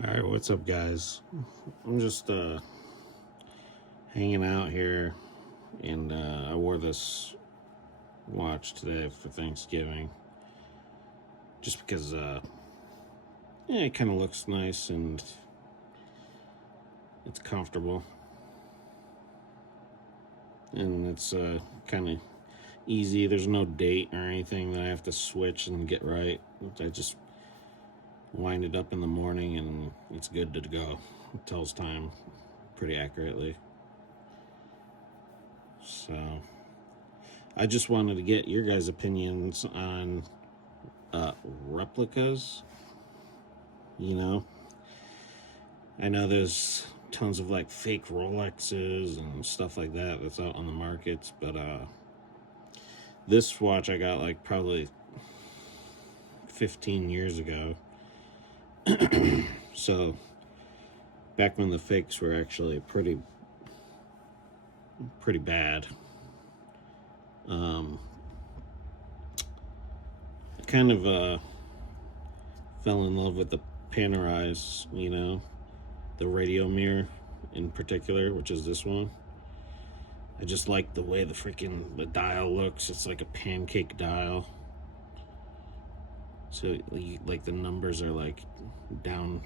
Alright, what's up, guys? I'm just hanging out here, and I wore this watch today for Thanksgiving just because it kind of looks nice and it's comfortable, and it's kind of easy. There's no date or anything that I have to switch and get right. I just wind it up in the morning and it's good to go. It tells time pretty accurately. So I just wanted to get your guys' opinions on replicas. I know there's tons of like fake Rolexes and stuff like that that's out on the markets, but this watch I got like probably 15 years ago. So back when the fakes were actually pretty bad. Kind of fell in love with the Panerais, the radio mirror in particular, which is this one. I just like the way the dial looks. It's like a pancake dial. So like the numbers are like down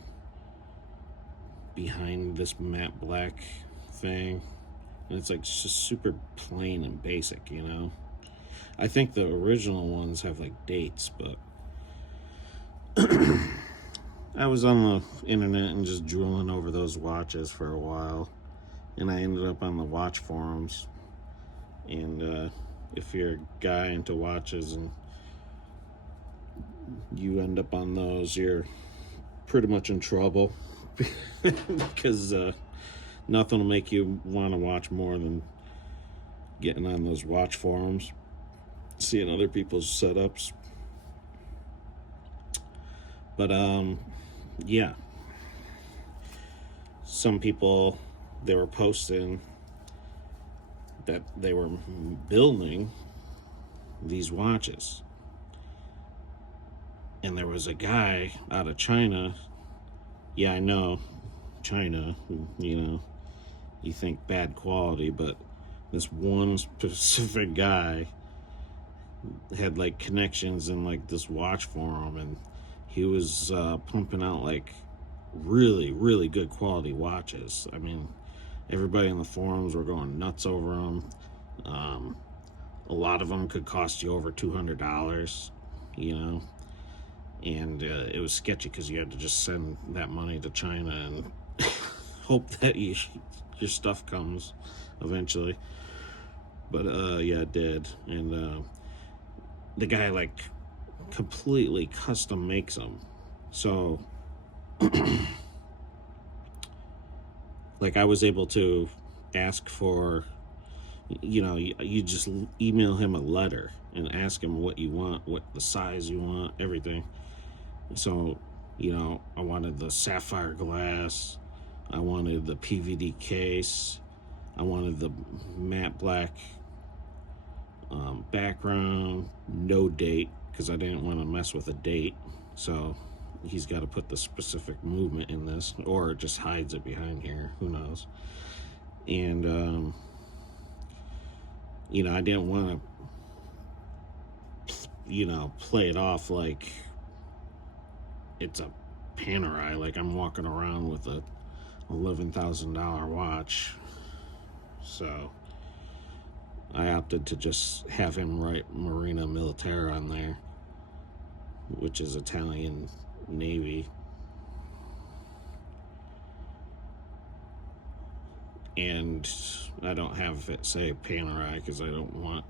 behind this matte black thing. And it's like just super plain and basic, I think the original ones have like dates, but I was on the internet and just drooling over those watches for a while, and I ended up on the watch forums. And if you're a guy into watches and you end up on those, you're pretty much in trouble because nothing will make you want to watch more than getting on those watch forums, seeing other people's setups. But yeah, some people, they were posting that they were building these watches, and there was a guy out of China. Yeah, I know, China, you think bad quality, but this one specific guy had like connections in like this watch forum, and he was pumping out like really, really good quality watches. I mean, everybody in the forums were going nuts over them. A lot of them could cost you over $200, and it was sketchy because you had to just send that money to China and hope that your stuff comes eventually. But yeah, it did. And the guy like completely custom makes them. So like I was able to ask for, you just email him a letter and ask him what you want, what the size you want, everything. So I wanted the sapphire glass, I wanted the PVD case, I wanted the matte black background, no date, because I didn't want to mess with a date. So he's got to put the specific movement in this, or it just hides it behind here, who knows. And I didn't want to play it off like it's a Panerai, like I'm walking around with a $11,000 watch. So I opted to just have him write Marina Militare on there, which is Italian Navy. And I don't have it say Panerai because I don't want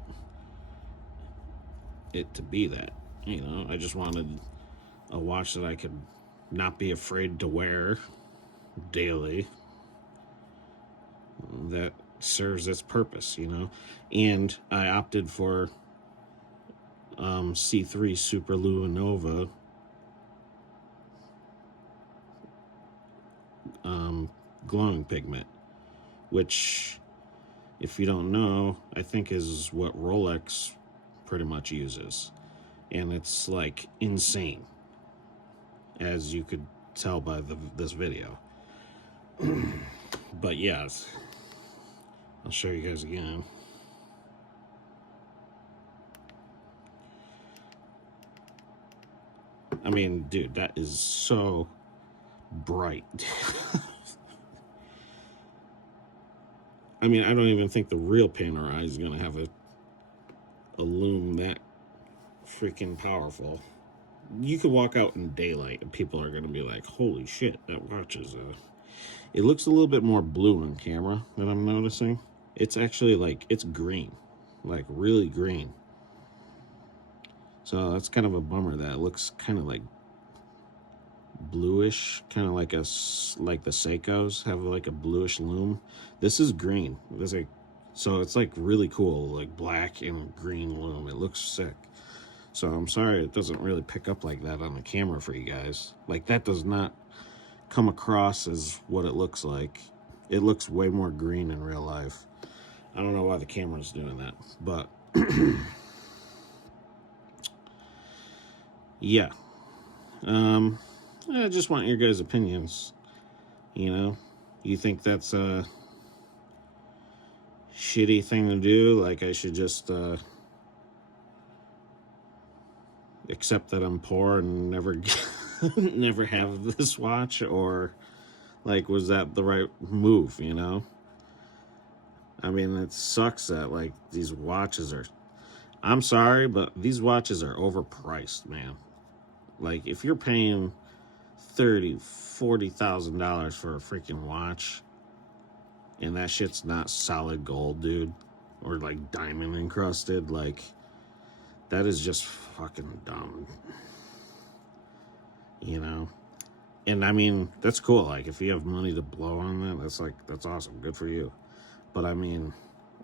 it to be that. I just wanted a watch that I could not be afraid to wear daily, that serves its purpose, And I opted for C3 Super Luminova glowing pigment, which, if you don't know, I think is what Rolex pretty much uses. And it's like insane, as you could tell by this video. But yes, I'll show you guys again. I mean, dude, that is so bright. I mean, I don't even think the real Panerai is going to have a lume that freaking powerful. You could walk out in daylight and people are going to be like, holy shit, that watch is... It looks a little bit more blue on camera than I'm noticing. It's actually like, it's green. Like, really green. So that's kind of a bummer that it looks kind of like bluish, kind of like the Seikos have like a bluish lume. This is green. So it's like really cool, like black and green lume. It looks sick. So I'm sorry it doesn't really pick up like that on the camera for you guys. Like, that does not come across as what it looks like. It looks way more green in real life. I don't know why the camera's doing that, but yeah. I just want your guys' opinions. You know, you think that's a shitty thing to do? Like, I should just accept that I'm poor and never never have this watch? Or like, was that the right move, you know? I mean, it sucks that like these watches are, I'm sorry, but these watches are overpriced, man. Like, if you're paying $30,000-$40,000 for a freaking watch and that shit's not solid gold, dude, or like diamond encrusted, like, that is just fucking dumb, you know? And I mean, that's cool. Like, if you have money to blow on that, that's awesome. Good for you. But I mean,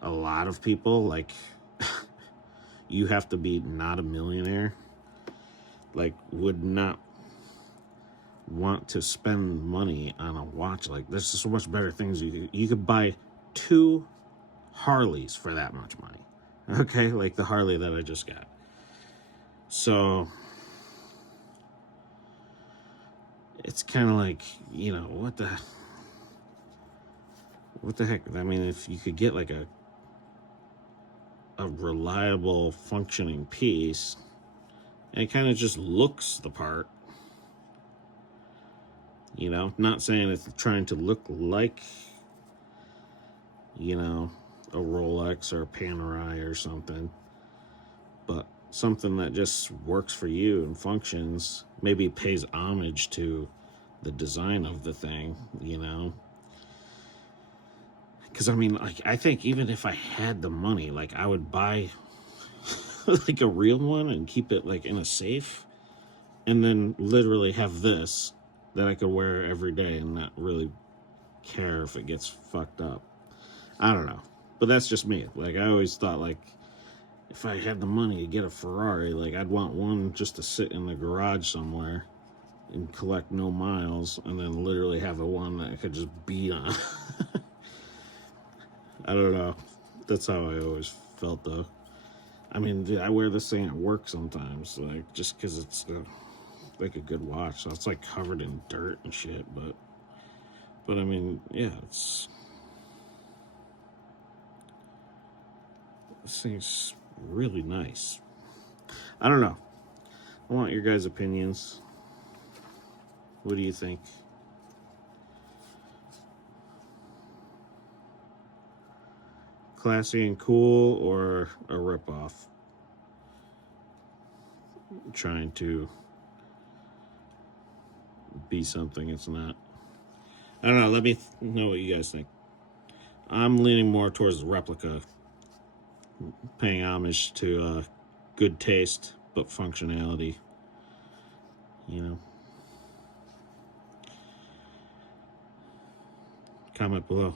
a lot of people, like, you have to be not a millionaire, like, would not want to spend money on a watch. Like, there's so much better things. You could buy 2 Harleys for that much money. Okay, like the Harley that I just got. So it's kind of like, you know, what the heck? I mean, if you could get like a reliable functioning piece, and it kind of just looks the part, you know, not saying it's trying to look like, you know, a Rolex or a Panerai or something, but something that just works for you and functions, maybe pays homage to the design of the thing, you know? Because I mean, like, I think even if I had the money, like, I would buy like a real one and keep it like in a safe, and then literally have this that I could wear every day and not really care if it gets fucked up. I don't know, but that's just me. Like, I always thought, like, if I had the money to get a Ferrari, like, I'd want one just to sit in the garage somewhere and collect no miles, and then literally have a one that I could just beat on. I don't know. That's how I always felt, though. I mean, dude, I wear this thing at work sometimes, like, just because it's like a good watch. So it's like covered in dirt and shit, but I mean, yeah, this thing's really nice. I don't know. I want your guys' opinions. What do you think? Classy and cool, or a ripoff? Trying to be something it's not. I don't know. Let me know what you guys think. I'm leaning more towards the replica, paying homage to good taste but functionality, you know. Comment below.